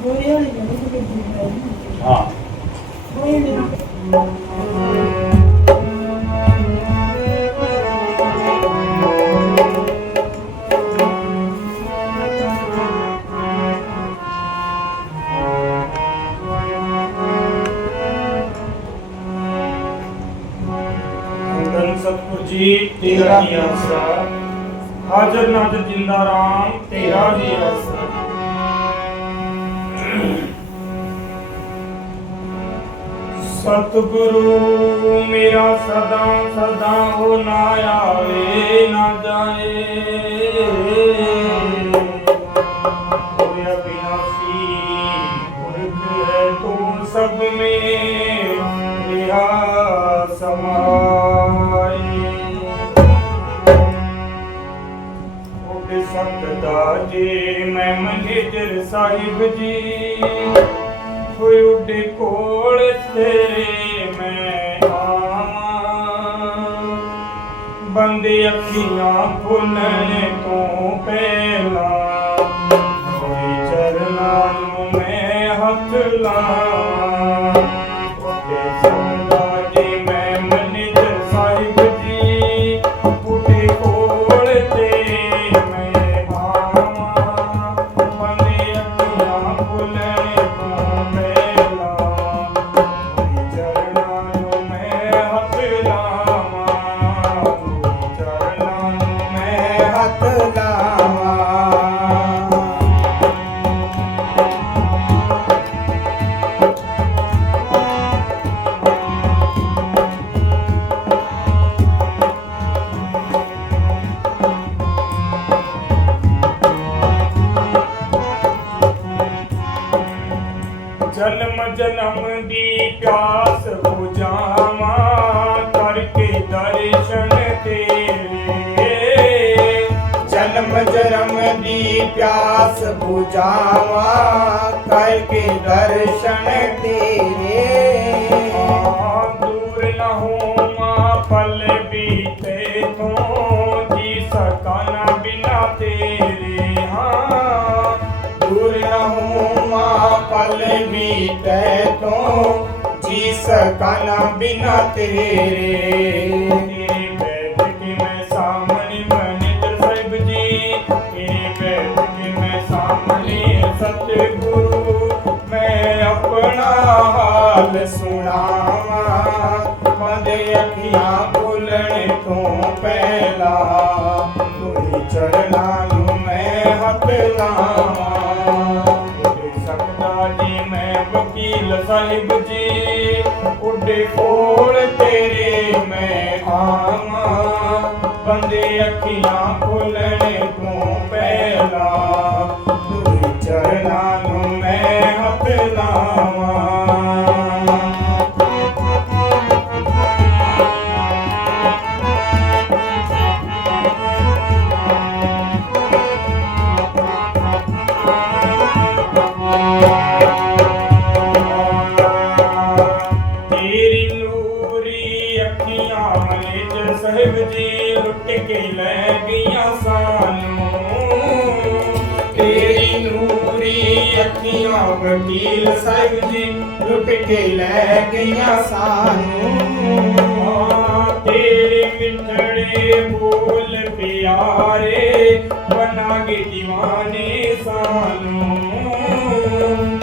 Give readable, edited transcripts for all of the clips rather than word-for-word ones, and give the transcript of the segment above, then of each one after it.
हाँ सतगुरु जी तेरा ही आसरा, हाजर नाजर जिंदा राम तेरा ही आसरा। सतगुरु मेरा सदा सदा हो ना आवे ना जाए, अविनाशी पुरख है तो सब में रिहा समाए। सकदा जी मैं मंजेर साहिब जी, कोई उड़े कोल तेरे मैं आवां, बंदे अखियां खुलने तो पहला कोई चरनां नूं मैं हथ लावां। सकदा जी मैं मंजेर साहिब जी, उड़े कोल जन्म जन्म दी प्यास बुझावा करके दर्शन तेरे, जन्म जन्म दी प्यास बुझावा करके दर्शन तेरे। दूर न होवा पल बीते तो जी सका ना बिना तेरे, हाँ दूर न होवा पल बीते तो जी सका ना बिना तेरे। तेरे बैठ के मैं सामने मैनेजर साहिब जी, तेरे बैठ के मैं सामने सतगुरु मैं अपना हाल सुनावा, बंदे अखियां खुलने तो पहला तुझे चरनां नूं मैं हथ लावां। वकील साहिब जी उड़े कोल तेरे मैं आवां, बंदे अखियां खुलने तो पहला तुझे चरनां नूं मैं हथ लावां। साहिब जी लुट के ले गईया सानू, तेरी नूरी अखियां वकील साहिब जी लुट के ले गईया सानू। तेरे मिठड़े बोल प्यारे बना के दीवाने सानू,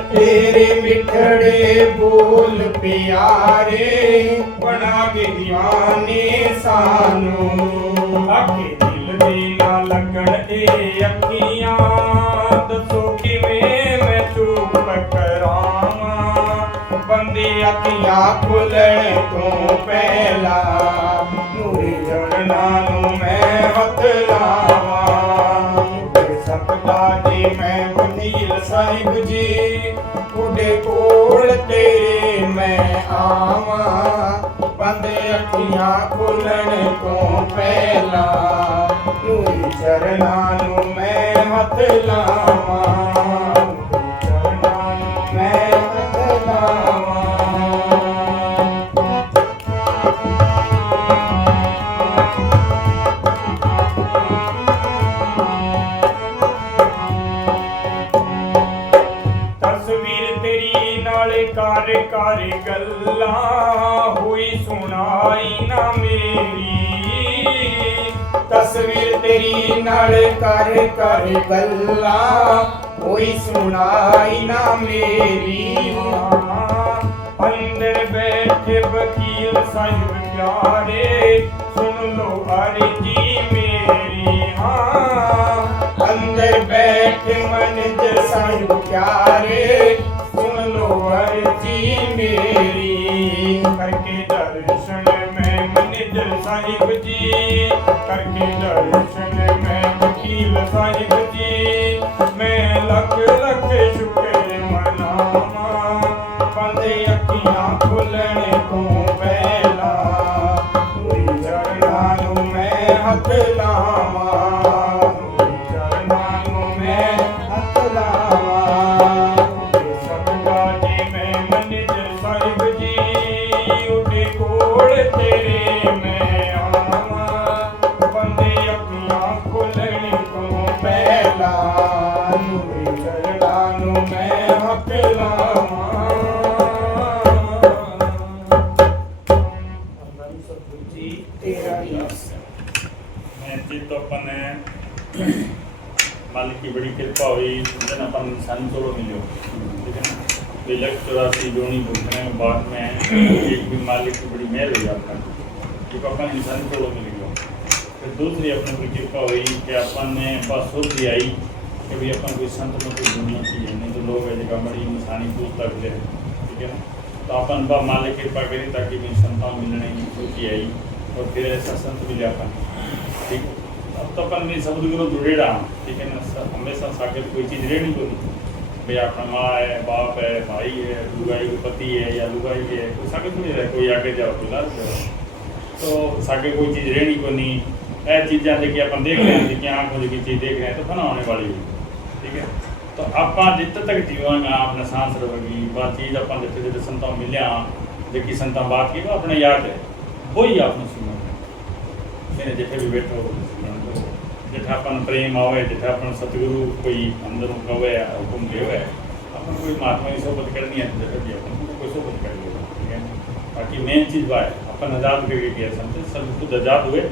तेरे मिठड़े बोल प्यारे बना के दीवाने सानू। आखे दिल दे ना लगन ए अखियां, दसो किवें मैं चुप करावां, बंदे अखियां खुलने तो पहला नूरी चरनां नूं मैं हथ लावां। सकदा जी मैं वकील साहिब जी उड़े कोल तेरे मैं आवां, बंदे अखियां खुलने तो पहला नूरी चरनां नूं मैं हथ लावां, चरनां नूं मैं हथ लावां। ਕਰ ਗੱਲਾਂ ਹੋਈ ਸੁਣਾਈ ਨਾ ਮੇਰੀ ਤਸਵੀਰ ਤੇਰੀ ਨਾਲ ਕਰ ਗੱਲਾਂ ਹੋਈ ਸੁਣਾਈ ਨਾ ਮੇਰੀ ਅੰਦਰ ਬੈਠੇ ਵਕੀਲ ਸਾਹਿਬ ਪਿਆਰੇ ਸੁਣ ਲੋ ਅਰਜੀ ਮੇਰੀ अंदर बैठे मैनेजर साहिब प्यारे सुन लो अर्जी मेरी करके दर्शन में मैनेजर साहिब जी करके दर्शन में वकील साहिब जी मैं लख लख शुक्र मनावा बंदे अखियां खुलने तो पहला चरणा नू मैं हथ लावा मालिक की बड़ी कृपा हुई दिन अपन सन सोलो मिलो ठीक है ना 184 जोनी घूमने के बाद में एक भी मालिक की बड़ी मेहर हुई आपका कि अपन इंसान सोलो मिल गया। फिर दूसरी अपने की कृपा हुई कि अपन ने बस सोच दी आई कि भाई अपन कोई संत में कोई घूमना चाहिए नहीं तो लोग है जगह बड़ी इंसानी पूछता भी ठीक है ना तो अपन बा मालिक कृपा करी ताकि भी संतां मिलने की सोची आई और फिर ऐसा संत मिले अपन ठीक है। अब तो अपन में सब गुरु जुड़े रहा ठीक है ना हमेशा सागर कोई चीज़ रहनी को नहीं भाई अपना माँ है बाप है भाई है लुगाई को पति है या लुगाई है कोई सागर तो नहीं रहे कोई आगे जाओ कोई लाल जाओ तो सागर कोई चीज़ रहनी को नहीं ऐ चीज़ें देखिए अपन देख रहे हैं देखिए आँखों की चीज़ देख रहे हैं तो फना होने वाली है ठीक है। तो आप जितने तक जीवांगा अपना सांस रहेगी बात चीज़ अपन जितने जितने संतां मिलिया देखिए संतां बात की तो अपने याद है वही आपने सुनो मैंने जिथे भी बैठो जिथे अपन प्रेम आवे जिथे अपन सतगुरु कोई अंदरों कवे हुक्म देवे अपन कोई महात्मा की सोबत करनी है जिथे भी अपन कोई सोबत कर लिया ठीक है। बाकी मेन चीज़ वह है अपन आज़ाद करके किया समझे सब खुद आज़ाद हुए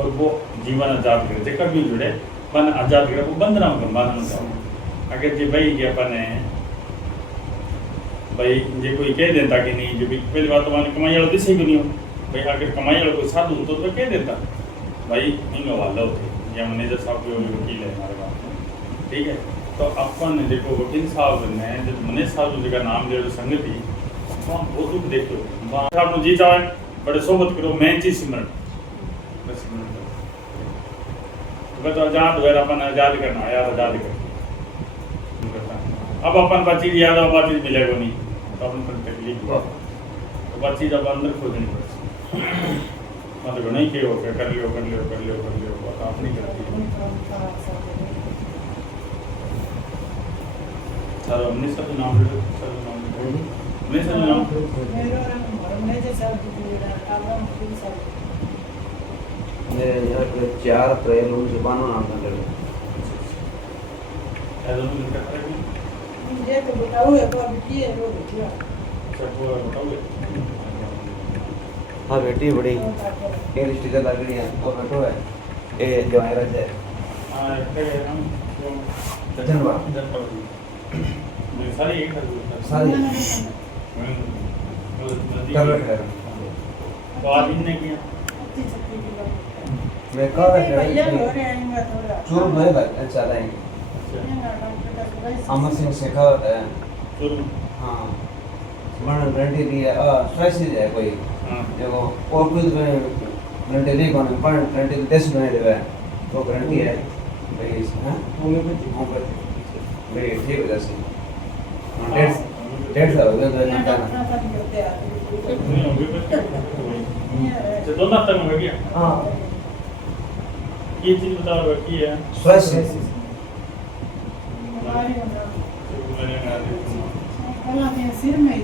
और वो जीवन आज़ाद करे जब भी जुड़े अपन आज़ाद करे वो बंधना में बांधना चाहो अगर जी भाई ये अपन है भाई जे कोई कह देता कि नहीं जो भी पहली बात तो कमाई वाला दिशा ही नहीं हो भाई अगर कमाई वाला कोई साधु तो कह देता भाई इंग वाला होते या मैनेजर साहब कोई वकील है हमारे पास ठीक है। तो अपन देखो वकील साहब ने जब मैनेजर साहब जी का नाम ले संगति वहाँ बहुत दुख देखो वहाँ साहब जी चाहे बड़े सोबत करो मेन चीज सिमरन बस सिमरन तो आजाद हुआ अपन आजाद करना याद आजाद करना अब अपन बात चीज याद बात चीज मिलेगा नहीं तो अपन पर तकलीफ हुआ तो बात चीज अब अंदर खोजनी पड़ती मतलब नहीं कि हो कर लियो बात आप नहीं करती सर हमने सब नाम ले सर नाम हमने सब नाम मेरे यहाँ पे 4 अप्रैल उन जुबानों नाम था लड़का ऐसा नहीं लिखा है ये तो बताओ है तो अभी की है वो देखिए सब वो बताओगे हाँ बेटी बड़ी एक स्टिकर लग रही है और बैठो है ये जो है रज है हां ये हम धन्यवाद मैं सारी एक सारी कर रहे हैं तो आज इनने किया मैं कह रहा भैया हूँ हो रहे हैं थोड़ा चोर मैं अच्छा रहेंगे अमर सिंह शेखावत है शुरू हाँ मन गारंटी दी है स्ट्रेस है कोई देखो और कोई गारंटी नहीं कौन पर गारंटी टेस्ट बने देवे तो गारंटी है भाई हां होम्योपैथी भाई ठीक है जैसे डेढ़ साल हो गए तो ना नहीं होगी तो दोनों तक हो गया हां ये चीज बताओ की है स्ट्रेस पहला मैं सिर में ही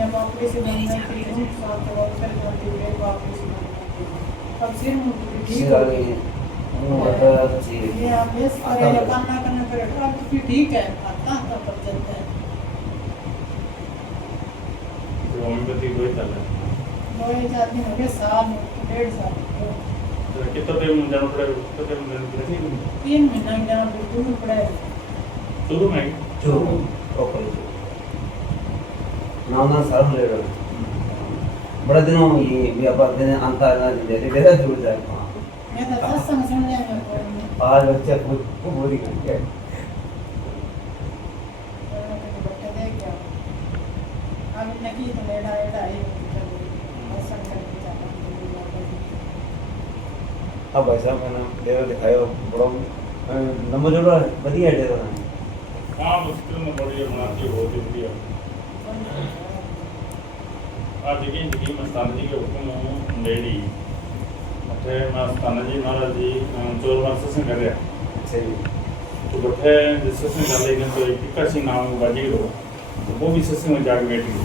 या बापरे से बनना फिर साथ और फिर करते हुए बापरे से बनना अब सिर में ठीक हो गई ये आप इस तरह करना करे तो फिर ठीक है आता पर चलता है होम्योपैथी कोई चल रहा है 2000 दिन हो गए, साल 1.5 साल तो कितना टाइम जाना पड़ेगा, कितना टाइम जाना पड़ेगा? 3 महीना में जाना दूर पड़ा है। शुरू में जो ओके ना साल ले रहा बड़ा दिनों ये व्यापार देने अंतर ना दे जुड़ जाए मैं तो सत्संग सुनने में कोई आज बच्चे को पूरी करके बच्चे देख क्या अब नहीं तो लेड़ा लेड़ा ही सत्संग करके जाता अब भाई साहब मैंने डेरा दिखाया बड़ा नंबर जोड़ा बढ़िया डेरा है हाँ मुश्किल में बड़ी बनाती हो जरूरी है। आज देखिए मस्ताना जी के हुक्म लेडी बैठे मस्ताना जी महाराज जी चोर मार सत्संग कर रहा सही तो बैठे जिस सत्संग कर लेकिन तो एक टिक्का सिंह नाम बाजी लो तो वो भी सत्संग में जाके बैठ गई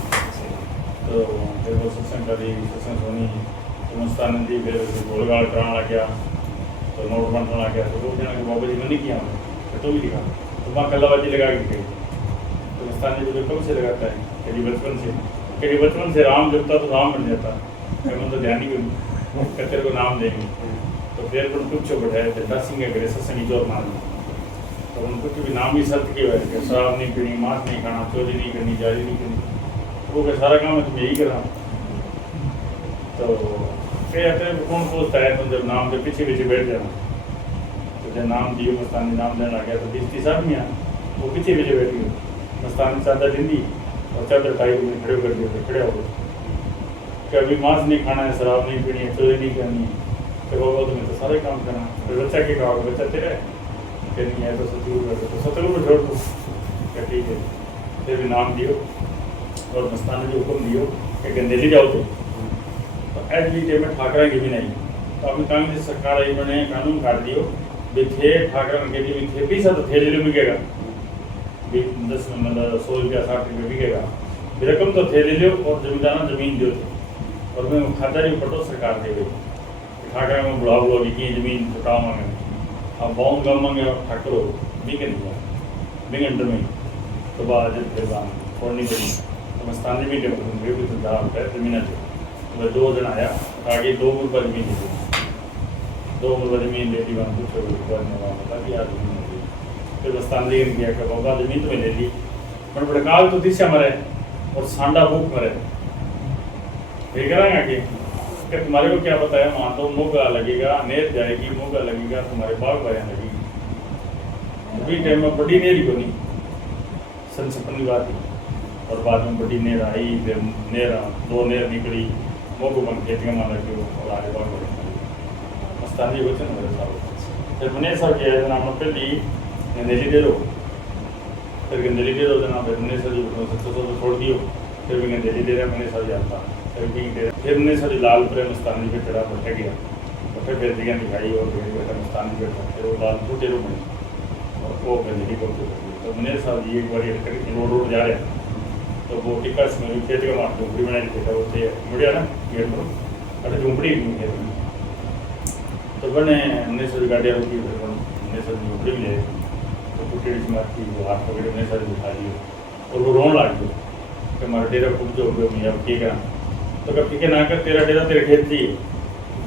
तो फिर वो सत्संग करी सत्संग सुनी तो मस्ताना जी फिर गोलगाल कराने लग गया तो नोट बनने लग गया तो वो कहना कि बाबा जी मैंने किया तो भी लिखा तो वहाँ कल्लाबाजी लगा के गई तो मस्ताना जी कब से लगाता है कभी बचपन से राम जपता तो राम बन जाता मैं तो ध्यान ही करूँ तेरे को नाम देंगे तो फिर उन कुछ बैठाए थे 10 सिंह करे सत्संगी जोर मार तो उनको भी नाम भी सत्य की वजह से शराब नहीं पीनी मांस नहीं खाना चोरी नहीं करनी जारी नहीं करनी वो सारा काम है तुम यही करा तो फिर आते कौन सोचता है तुम जब नाम के पीछे पीछे बैठ जाना तो जब नाम दियो मस्तानी नाम देने लग गया तो 20-30 आदमी वो पीछे पीछे बैठ गए मस्तानी चादर दी और चादर टाई में खड़े कर दिए खड़े हो गए कभी मांस नहीं खाना है शराब नहीं पीनी है चोरी नहीं करनी है तो बाबा तुम्हें तो सारे काम करना फिर बच्चा के कहा बच्चा तेरा है कि नहीं है तो सतगुरु कर दो तो सतगुरु को छोड़ दो क्या ठीक है फिर भी नाम दियो और मस्ताना जी हुक्म दियो कि गंदेली जाओ तो एज बी में ठाकरा की भी नहीं तो अभी कांग्रेस सरकार आई इन्होंने कानून काट दियो भी थे ठाकरा के भी थे पैसा तो थे ले बिकेगा 10 मतलब 100 रुपया 60 रुपये बिकेगा रकम तो थे ले लो और जमींदारा जमीन दो और मैं खादारी पटो सरकार दे गई ठाकरा में बुढ़ाओ लोग की जमीन छुटाओ मांगे अब बाउन गम मांगे ठाकर हो बिकन दिया बिगन जमीन तो बाद फिर छोड़नी पड़ी तो मस्तानी भी भी तो जहाँ पे जमीन तो 2 जन आया आगे 2 मुर्बा जमीन दी 2 मुर्बा जमीन ले ली वहाँ पूछो बता कि यार जमीन दी फिर मस्तानी ने किया कि बाबा जमीन तुम्हें ले ली पर भड़काल तो दिशा मरे और सांडा भूख मरे ठीक है कि तुम्हारे को क्या बताया मान लो मोगा लगेगा नेर जाएगी मोगा लगेगा तुम्हारे बाग बाया लगेगी अभी टाइम में बड़ी नेर को नहीं सन 56 बात थी और बाद में बड़ी नेर आई फिर नेर 2 नेर निकली मोगो बन खेतियाँ मान रखी और आगे बाग बढ़ी मस्तानी वचन मेरे साहब फिर मैंने सब किया नाम पहली गंदेली दे दो फिर गंदेली दे दो जना फिर मैंने सर छोड़ दियो फिर भी गंदेली दे रहा मैंने सब जानता फिर मैंने सारी लाल पर मस्तानी पे चढ़ा बैठा गया तो फिर बेटियाँ दिखाई और बैठा मस्तानी बैठा फिर वो लाल फूटे रो में और वो गंदगी को तो मैंने साथ एक बार रोड जा रहा तो वो टिक्का में खेत का मार झोंपड़ी बनाई थी वो थे मुड़िया ना गेट में अरे झोंपड़ी खेत में तो बने हमने सारी गाड़ियाँ रोकी फिर हमने सारी झोंपड़ी भी ले तो फूटे मार की वो हाथ पकड़े हमने सारी उठा लिए और वो रोन लग गया कि हमारा डेरा फूट जो हो गया अब ठीक है तो कब ठीक है ना कर तेरा डेरा तेरे खेत चाहिए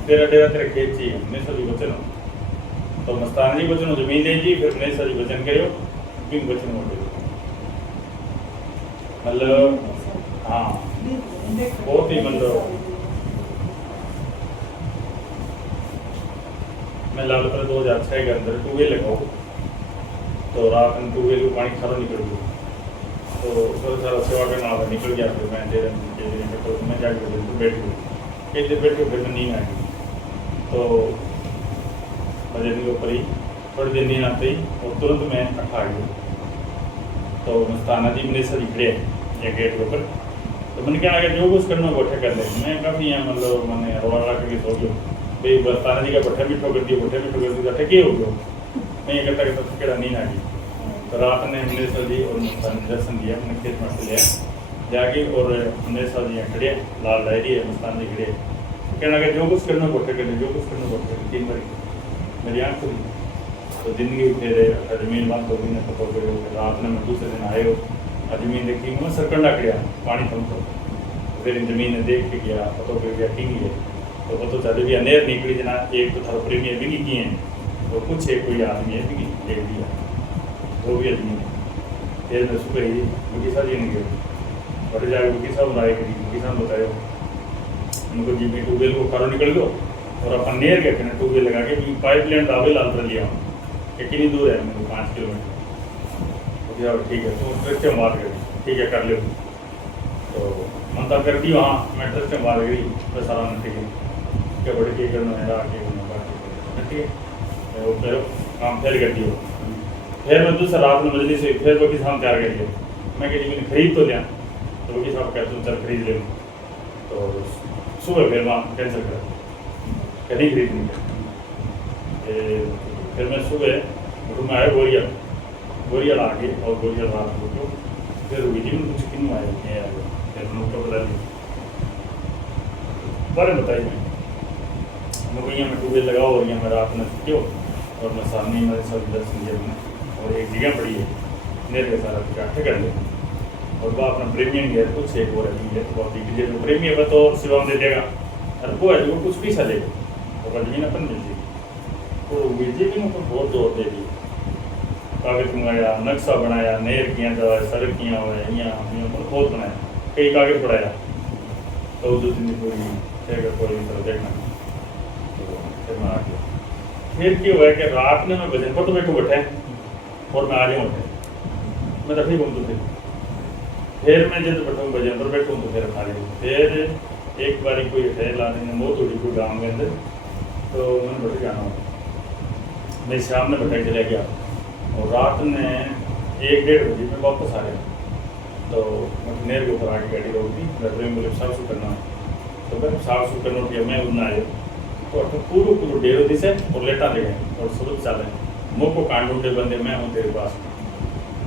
तेरा डेरा तेरे खेत चाहिए मैं सभी वचन हो तो मस्ताना जी वचन जमीन दे जी फिर मैं सभी वचन करो किन वचन हो मतलब हाँ बहुत ही मतलब मैं लालपुर 2006 के अंदर ट्यूबवेल लगाओ तो रात में ट्यूबवेल को पानी खारा निकल गया तो थोड़ा सारा सेवा करना होगा निकल गया फिर मैं तो मैं जाके बैठ गई एक दिन बैठ के फिर मैं नींद आ गई तो बजे के ऊपर ही थोड़ी देर नींद आते ही और तुरंत मैं अठा गई तो मस्ताना जी मैंने सर खड़े एक गेट के ऊपर तो मैंने क्या जो कुछ करना बैठे कर ले मैं काफ़ी यहाँ मतलब मैंने रवाना करके सो गया भाई मस्ताना जी का भट्ठा भी ठोकर दिया भट्ठा भी ठोकर दिया ठके हो गया मैं ये करता करता थकेड़ा नींद आ गई तो रात ने हमने सर जी और दर्शन दिया मैंने खेत में से लिया जाके और हमने सर जी खड़े लाल डायरी है मस्तान जी खड़े कहने लगे जो कुछ करना बैठे कर जो कुछ करना बैठे 3 बार मेरी आँख खुली तो जिंदगी फिर जमीन बात हो गई पता हो रात ने मैं दूसरे दिन आए हो जमीन देखी मैं सरकंडा खड़िया पानी थम तो फिर ज़मीन देख के गया पतो पे गया ठीक है तो पतो चले भी अनेर निकली जना एक तो था प्रेमी भी की हैं तो कुछ एक कोई आदमी है भी एक दिया दो भी आदमी फिर मैं सुबह ही मुझे साथ ही नहीं गए बड़े जाके मुझे सब राय करी मुझे सब बताया उनको जी मैं ट्यूबवेल को कारो निकल गयो और अपन नेर के कहने ट्यूबवेल लगा के पाइपलाइन दावे लाल कर लिया कि कितनी दूर है मेरे 5 किलोमीटर तो ठीक है तो ट्रस्ट में बात करी ठीक है कर लो तो मनता कर दी वहाँ मैं ट्रस्ट में बात करी तो सारा ठीक है क्या बड़े के करना है आके ठीक है वो फिर काम फेल कर दियो फिर मैं दूसरा रात में मजलिस से फिर वो किसान तैयार करिए मैं कह मैंने खरीद तो लिया तो वो किसान कहते तुम चल खरीद ले तो सुबह फिर वहाँ कैंसिल कर कहीं खरीद नहीं फिर मैं सुबह रूम में आया गोरिया ला के और गोरिया रात को फिर विधि में कुछ क्यों आए फिर नौकर बता दी बारे बताइए मैं यहाँ में ट्यूबवेल लगाओ और यहाँ मेरा आपने क्यों और मैं सामने मेरे सब दर्शन दिया मैंने और एक जगह पड़ी है नेर के सारा इकट्ठे कर ले और वह अपना प्रीमियम है कुछ एक और है तो आप दीजिए जो प्रीमियम है तो सेवा दे देगा और वो है जो कुछ भी सलेगा और जमीन अपन मिल जाएगी तो विजय भी उनको बहुत जोर दे दी कागज मंगाया नक्शा बनाया नेर किया जाए सड़क किया हुआ है यहाँ बहुत बनाया कई कागज पढ़ाया तो 2 दिन कोई कोई देखना तो फिर मैं आ गया फिर क्या हुआ कि रात में मैं भजन पर तो बैठो बैठे और मैं आ जाऊँ उठे मैं तभी घूमते थे फिर मैं जब बैठूँ भजन पर बैठूँ तो फिर खा जाऊँ फिर एक बार कोई है लाने ने मौत हुई कोई गाँव के अंदर तो मैंने बैठे जाना हो मैं शाम में बैठा चला गया और रात में 1-1:30 बजे में वापस आ गया तो मैं नेर के ऊपर आके गाड़ी रोक दी घर में मुझे साफ सुथरा करना तो मैं साफ सुथरा करना उठिया मैं उतना आया तो पूरा डेरो दिसे और लेटा दे गए और सुबह चले मुँह को कांड उठे बंदे मैं हूँ तेरे पास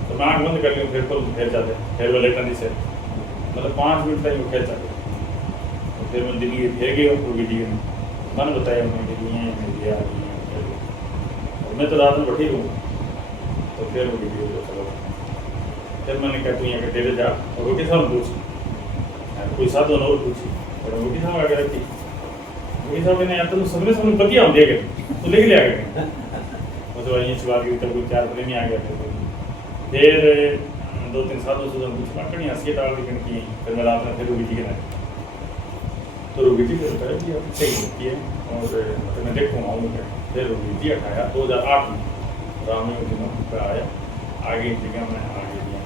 तो मैं आँख बंद कर लूँ फिर जाते फिर वो लेटा दिसे मतलब 5 मिनट तक वो फिर जाते तो फिर मैं दिल्ली फिर गई और पूरी दी मैंने बताया मैं दिल्ली मैं दिया और मैं तो रात में बैठी हूँ तो फिर वो वीडियो को चलो फिर मैंने कहा तू यहाँ के डेरे जा और रोटी साहब पूछ कोई साधु और पूछी और रोटी साहब आगे रखी रोटी साहब ने यार तो सबने सबने बतिया हम दे गए तो लेके ले आ गए मतलब वहीं से बात की तब कोई 4 प्रेमी आ गया थे फिर 2-3 साधु से कुछ पकड़ी हंसी डाल दी की फिर मैं रात में फिर रोटी के तो रोटी फिर बताया कि अब सही होती है और मैं देखूँ आऊँगा फिर रोटी हटाया 2008 में राम पर आया आगे जगह में आगे दिया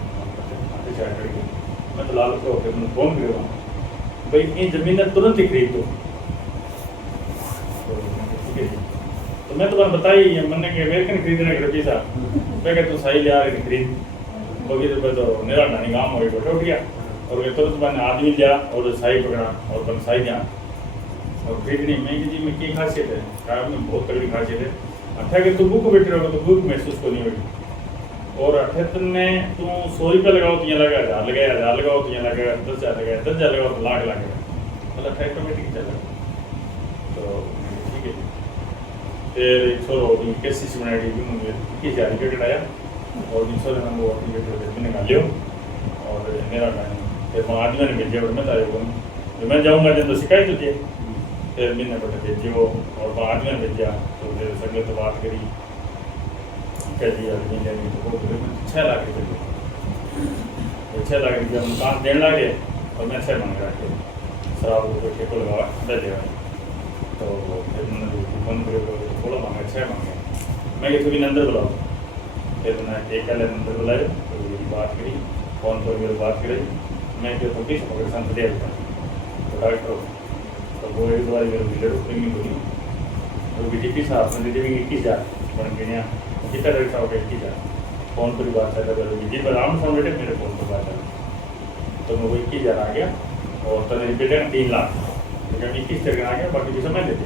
मैं तो लाल को फिर मैं फोन कर रहा हूँ भाई ये ज़मीन तुरंत ही खरीद दो ठीक है जी तो मैं तुम्हें बताई मैंने कि अमेरिकन खरीदने के रुपये था मैं कहता हूँ सही लिया खरीद बगीचे पर तो मेरा नानी गाँव हो गया उठ गया और वे तुरंत मैंने आदमी लिया और सही पकड़ा और बन सही दिया और खरीदनी मैं जी में की खासियत है कार में बहुत तगड़ी खासियत है अच्छा कि तू बुक बैठे रहोगे तो बुक महसूस को नहीं होगी और 78 में तू 100 रुपये लगाओ तो यहाँ लगा 1000 लगाओ तो यहाँ लगेगा 10,000 लगाया 10,000 लगाओ तो लाख लगेगा मतलब ऑटोमेटिक चलेगा तो ठीक है फिर 100 कैसी बनाई थी मुझे 21,000 टिकट आया और 200 वो टिकट मैंने खा लियो और मेरा टाइम फिर आज मैंने भेजे और मैं तो मैं जाऊँगा जब तो शिकायत होती है फिर मैंने बता भेजियो और बाद में भेजा तो फिर सगले तो बात करी कह दिया तो वो 6 लाख रुपये 6 लाख रुपये हम काम देने लगे और मैं 6 मांग रहा के शराब को ठेको लगा दे दिया तो फिर मैंने फोन कर बोला मांगा 6 मांगे मैं ये थोड़ी अंदर बुलाऊँ फिर मैंने एक अंदर बुलाए तो बात करी फोन पर मेरी बात करी मैं जो तो किस पकड़ दे तो डॉक्टर तो वो एक बार मेरे लीडर प्रेमी बोली तो बीजेपी साहब ने दे 21,000 बन गए कितना रेट था 21,000 फोन पर बात कर रहा था जी राउंड फाउंड रेट मेरे फोन पर बात कर तो मैं वो 21,000 आ गया और तने रिपीट 3 लाख तो क्या 21 तक आ गया बाकी पैसा मैं देते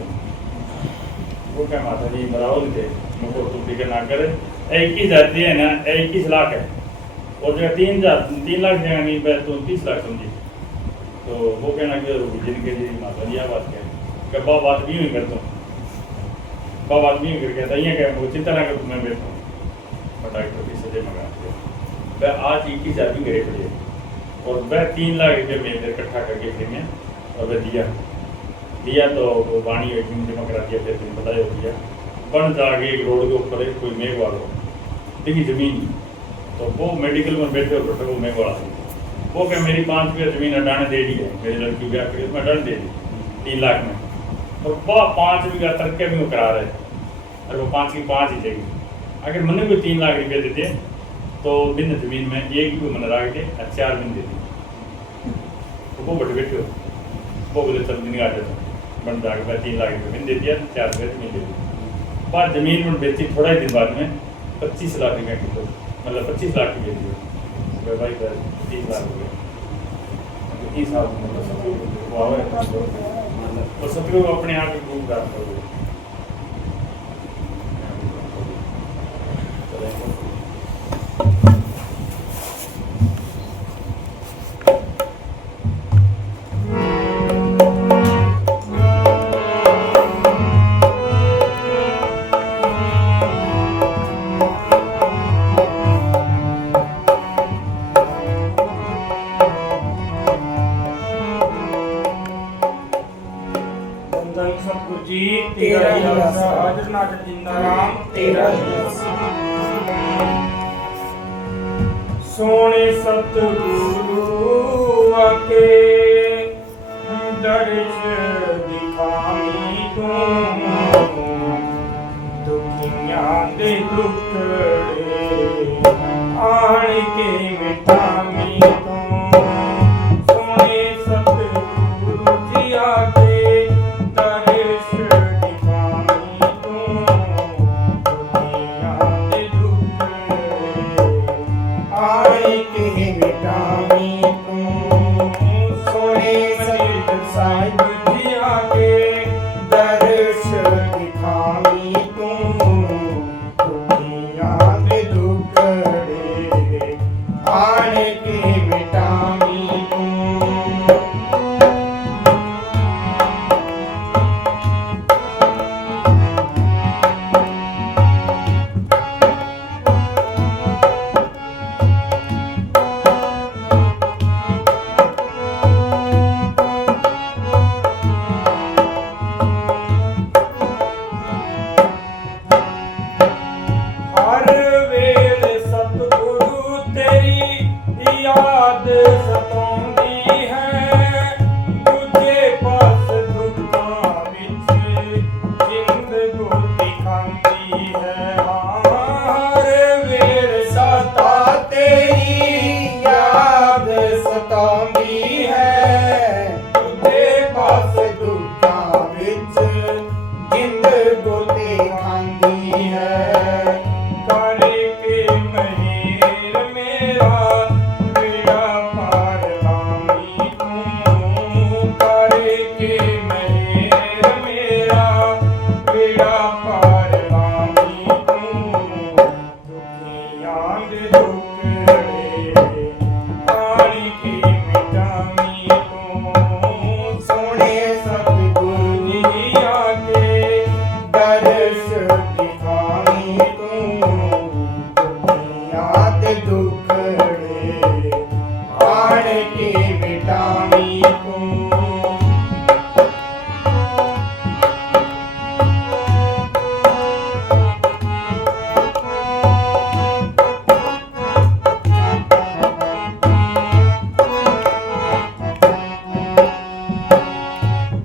वो क्या माता जी बराबर थे मुझको तुम टिकट ना करे 21,000 दिए ना 21 लाख है और जगह 3 लाख जगह नहीं तो 30 लाख समझी तो वो कहना कि जिनके जी माता जी बात कह बात भी हुई करता हूँ बात भी करके कहता ये क्या वो चिंता ना कर मैं बैठा हूँ डॉक्टर की सजे मंगा मैं आज 21,000 भी घरे पड़े और वह 3 लाख रुपये में फिर इकट्ठा करके फिर मैं और वह दिया तो वो वाणी जमा करा दिया, फिर तुम्हें बताया हो दिया बन जाके एक रोड के ऊपर कोई मेघ वाला देखी जमीन, तो वो मेडिकल में बैठे और बैठे वो मेघ वाला वो क्या मेरी 5 बीघा जमीन अडाने दे दी है, मेरी लड़की ब्याह करी मैं अडाने दे दी 3 लाख में, और वह 5 बीघा तरक्के भी वो करा रहे और वो 5 की 5 ही देगी। अगर मैंने कोई 3 लाख रुपये देते तो बिन जमीन में एक भी मन रख के 4 दिन देती, तो वो बैठे बैठे वो बोले चल दिन आ जाता बन जाकर 3 लाख रुपये मैंने दे दिया, 4 रुपये जमीन दे दी। पर जमीन में बेची थोड़ा ही दिन बाद में 25 लाख रुपये की, तो मतलब 25 लाख की बेची भाई 30 लाख हो गया 30 साल तो सत्रह अपने आप ही खूब प्राप्त हो गए। धन सतगुरु जी तेरा ही आसा, हाजर नाजर जिंदा राम तेरा ही आसा। सोने सतगुरु आके दर्श दिखामी तू, दुखियां दे दुखड़े आण के मिटामी तू। सोने सतगुरु जी आके दर्श दिखामी तू, दुखियां दे दुखड़े आण के मिटामी तू। सोने सतगुरु साहिब जी आके दर्श दिखामी तू, दुखियां दे दुखड़े आण के मिटामी तू। हर वेले सतगुरु तेरी याद सताਉਂਦੀ है, दूजे पास दुखों विच जिंद गोती खांदी है। हर वेले सता तेरी याद सताਉਂਦੀ है, दूजे पास दुखों विच जिंद गोती खांदी है। करके मेर मेरा बेड़ा पार लामी तू, करके मेर मेरा बेड़ा पार लामी तू। दुखियां दे दुखड़े आण के मिटामी तू। सोने सतगुरु जी आके दर्श दिखामी तू, दुखियां दे दुखड़े आण के मिटामी तू।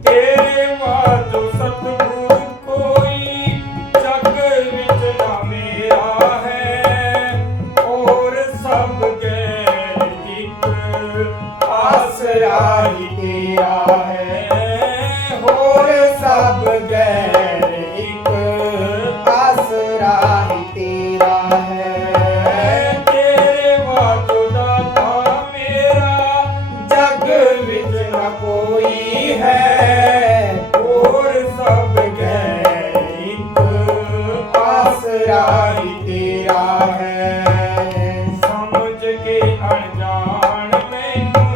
तेरे वाजो सतगुरु कोई जग विच ना मेरा है, और सब गैर एक आसरा ही तेरा है। और सब गैर एक आसरा ही तेरा है। तेरे वाजो दाता मेरा जग विच ना कोई है, और सब गैर आसरा ही तेरा है। समझ के अनजान मैनू,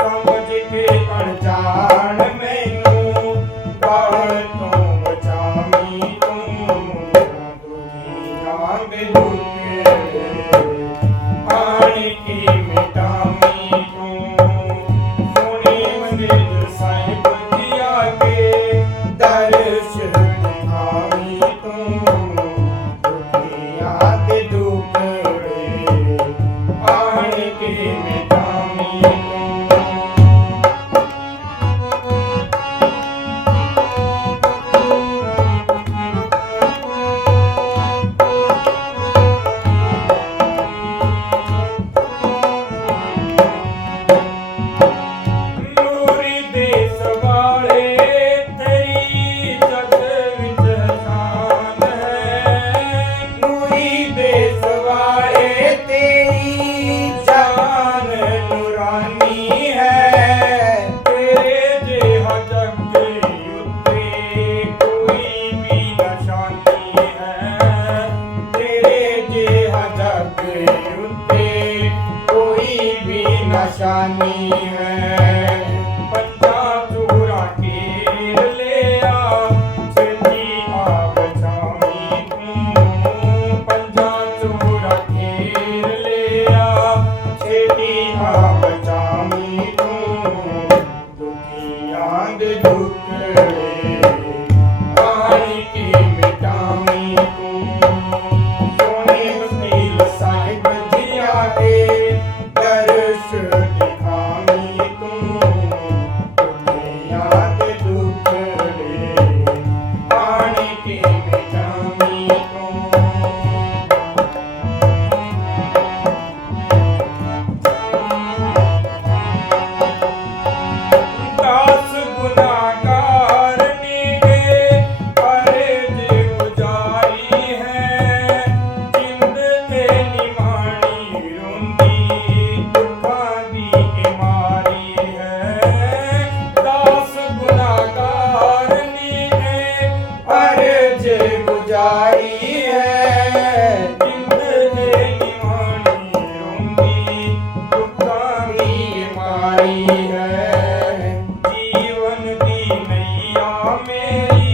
समझ के अनजान मैनू बाहर तो बचामी तू। दुखियां दे दुखड़े आण के मिटामी तू। शानी है पंजा चूरा केर लिया छेती आव छावी तू पंजा चूरा केर लिया छेती आव छावी तू दुखियां दे दुखड़े पानी की मिटावी तू सोने वसील साहिब जिया के दर्श दिखावी तू दुनिया के दुखड़े पानी की मिटावी तू दास गुनाहगार नीगे अर्ज गुजारी है जिंद ते निमाणी रोंदी दुखां दी इमारी है दास गुनाहगार नीगे अर्ज गुजारी है जिंद ते निमाणी रोंदी दुखां दी इमारी है जीवन दी नैया मेरी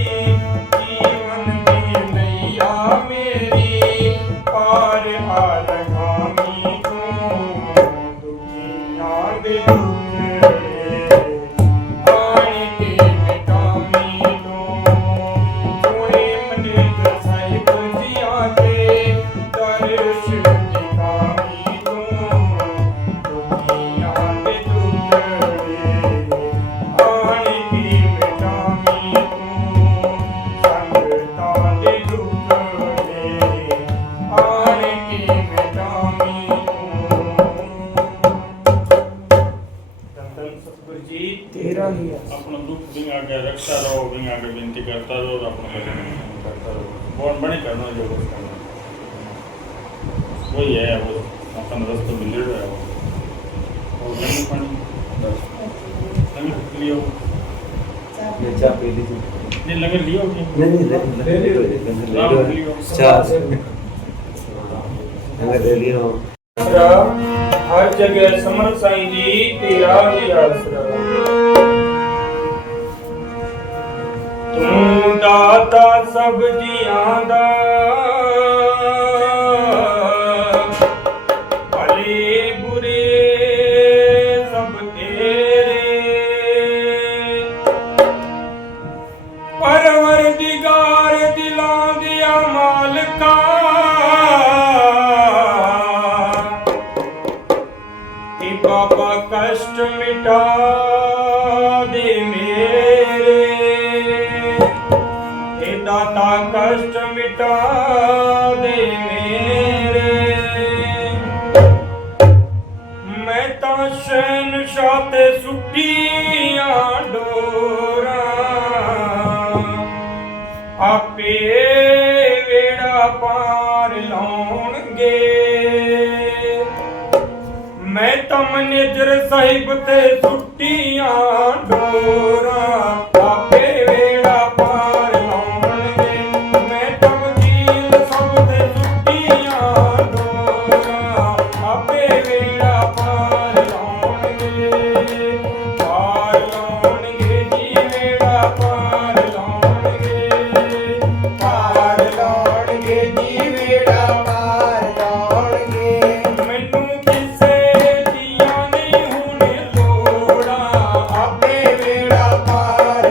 जीवन दी नैया मेरी पार आ लगामी तू दुखियां दे दुखड़े पानी के मिटावी तू सोने मनित साहिब जिया के दर्श दिखावी तू दुखियां दे दुखड़े पानी की मिटावी तू संगतां दे दुखड़े पानी की मिटावी तू धन सतगुरु जी तेरा ही अपना दुख भी आगे रखता रहो भी आगे विनती करता रहो और अपना भजन करता रहो बहुत बड़े करना जो कुछ करना वही है वो अपन रास्ते मिल रहा है वो और नहीं पानी बस नहीं लियो ये चाय पी लीजिए नहीं लगे लियो कि नहीं लाओ लियो चाय ले लियो आसरा हर जगह समर साईं जी तेरा ही आसरा तू दाता सब जियां दा भले बुरे सब तेरे परवरदिगार दिलां दिया मालका हे बाबा कष्ट मिटा दे मेरे हे दाता कष्ट मिटा दे मेरे मैं तां शहनशाह ते सुट्टियां डोरां आपे वेड़ा पार लाउणगे मैं तम निजर साहिब ते सुट्टियां डोरां आपे वेड़ा पार लाउणगे मैं तम जील सब ते सुट्टियां डोरां आपे वेड़ा पार लाउणगे जी वेड़ा पार लाउणगे जी वेड़ा पार लाउणगे ਮੈਨੂੰ ਕਿਸੇ ਦੀਆਂ ਨਹੀਂ ਹੁਣ ਲੋੜਾਂ ਆਪੇ ਵੇੜਾ ਪਾਰ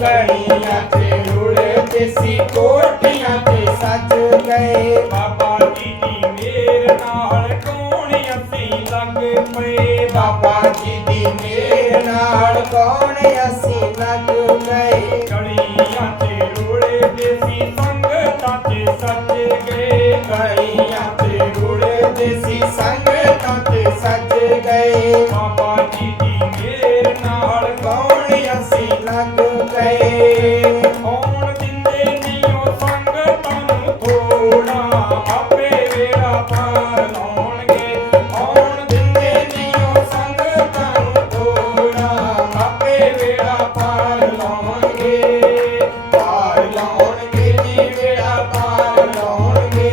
ਗਲੀਆਂ ਤੇ ਰੁੜਦੇ ਸੀ ਕੋਟੀਆਂ ਤੇ ਸੱਜ ਗਏ ਬਾਬਾ ਜੀ ਦੀ ਮੇਰ ਨਾਲ ਕੌਣ ਅਸੀਂ ਲੱਗ ਪਏ ਬਾਬਾ ਜੀ ਦੀ ਮੇਰ ਨਾਲ ਕੌਣ ਅਸੀਂ ਲੱਗ ਗਏ ਗਲੀਆਂ ਤੇ ਰੁੜਦੇ ਸੀ ਸੰਗਤਾਂ ਤੇ ਸੱਜ ਗਏ ਗਲੀਆਂ ਤੇ ਰੁੜਦੇ ਸੀ ਸੰਗਤਾਂ ਤੇ ਸੱਜ ਗਏ ਬਾਬਾ ਜੀ ਦੀ ਮੇਰ ਨਾਲ ਕੌਣ ਅਸੀਂ ਲੱਗ ਗਏ ਕੌਣ ਦਿੰਦੇ ਨਹੀਂ ਉਹ ਸੰਗਤਾਂ ਨੂੰ ਥੋੜਾ ਆਪੇ ਵੇੜਾ ਪਾਰ ਲਾਉਣਗੇ ਕੌਣ ਦਿੰਦੇ ਨਹੀਂ ਉਹ ਸੰਗਤਾਂ ਨੂੰ ਥੋੜਾ ਆਪੇ ਵੇੜਾ ਪਾਰ ਲਾਉਣਗੇ ਜੀ ਵੇੜਾ ਪਾਰ ਲਾਉਣਗੇ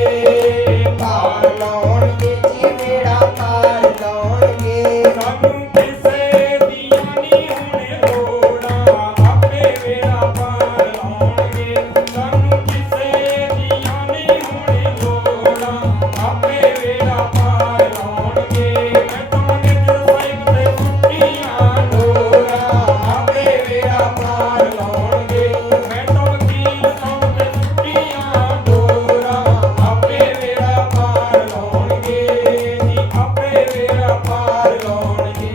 ਜੀ ਵੇੜਾ ਪਾਰ ਲਾਉਣਗੇ ਸਾਨੂੰ ਕਿਸੇ ਦੀਆਂ ਨਹੀਂ ਹੁਣ ਲੋੜਾਂ ਆਪੇ ਵੇੜਾ ਪਾਰ ਲਾਉਣਗੇ ਸਾਨੂੰ ਕਿਸੇ ਦੀਆਂ ਨਹੀਂ ਹੁਣ ਲੋੜਾਂ ਆਪੇ ਵੇੜਾ ਪਾਰ ਲਾਉਣਗੇ ਮੈਂ ਤਾਂ ਨਿਜ ਸਾਹਿਬ ਤੇ ਸੁੱਟੀਆਂ ਡੋਰਾ ਆਪੇ ਵੇੜਾ ਪਾਰ ਲਾਉਣਗੇ ਮੈਂ ਤਾਂ ਵਕੀਲ ਸਾਹਿਬ ਤੇ ਸੁੱਟੀਆਂ ਡੋਰਾ ਆਪੇ ਵੇੜਾ ਪਾਰ ਲਾਉਣਗੇ ਜੀ ਆਪੇ ਵੇੜਾ ਪਾਰ ਲਾਉਣਗੇ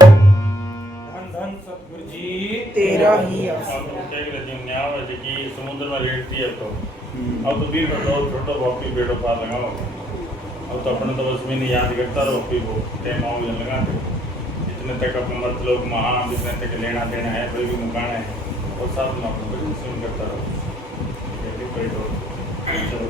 ਧੰਨ ਧੰਨ ਸਤਿਗੁਰੂ ਜੀ ਤੇਰਾ ਹੀ आप लोग कह रहे थे न्याय है कि समुद्र में रेड़ती है तो अब तो भी छोटा वापी बेड़ो पार लगाओ अब तो अपने तो बस भी नहीं याद करता रहो फिर वो टाइम आओ या लगाते जितने तक अपने मतलब महान जितने तक लेना देना है कोई भी मुकाना है और साथ में अपने सुन करता रहो चलो